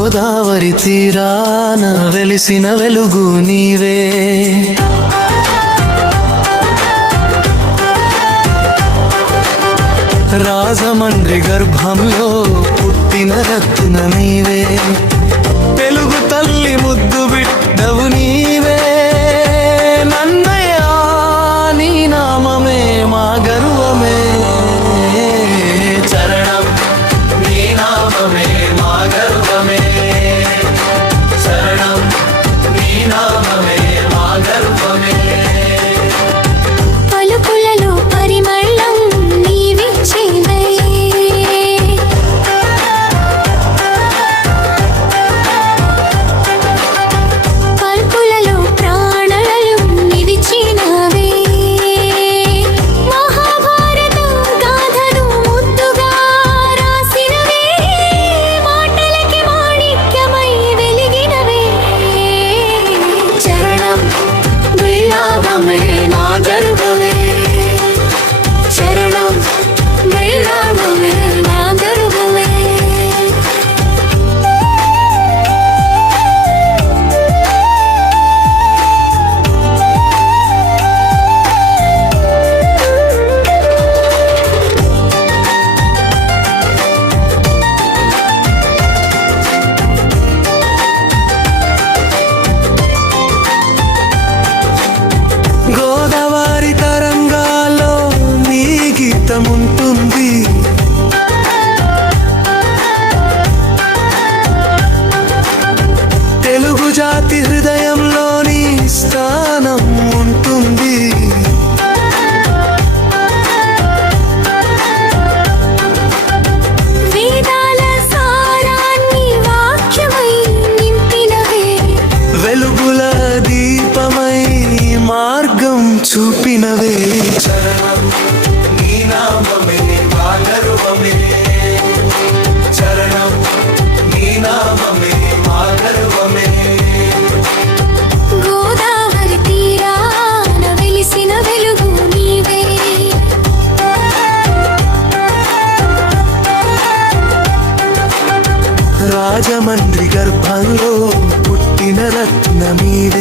గోదావరి తీరాన వెలిసిన వెలుగు నీవే. రాజమండ్రి గర్భంలో పుట్టిన రత్న నీవే. తెలుగు తల్లి ముద్దు బిడ్డవు నీవే. నన్నయ్యా నీ నామమే మా గర్వమే. చరణం నీ నామమే మా గర్వమే. చరణం నీ నామమే మా గర్వమే. పలుకులలో పరిమళం నీవిచ్చేవే. పలుకులలో ప్రాణాలు నిలిచినవే. మహాభారత గాథను ముద్దుగా రాసినవే. మాటలకి మాణిక్యమై వెలిగినవే. చరణం విలాపమే నా గర్వమే. శరణం విలాపమే నా గర్వమే. గోదావరి తరంగాల్లో నీ గీతముంటుంది. తెలుగు జాతి హృదయంలో నీ స్థానం ఉంటుంది. వేదాల సారాన్ని వాక్యమై నింపినవే. వెలుగుల దీపమై మార్గం చూపినవే. చరణం నీ నామమే మా గర్వమే. చరణం నీ నామమే మా గర్వమే. గోదావరి తీరాన వెలిసిన వెలుగు నీవే. రాజమండ్రి గర్భంలో పుట్టిన రత్న నీవే.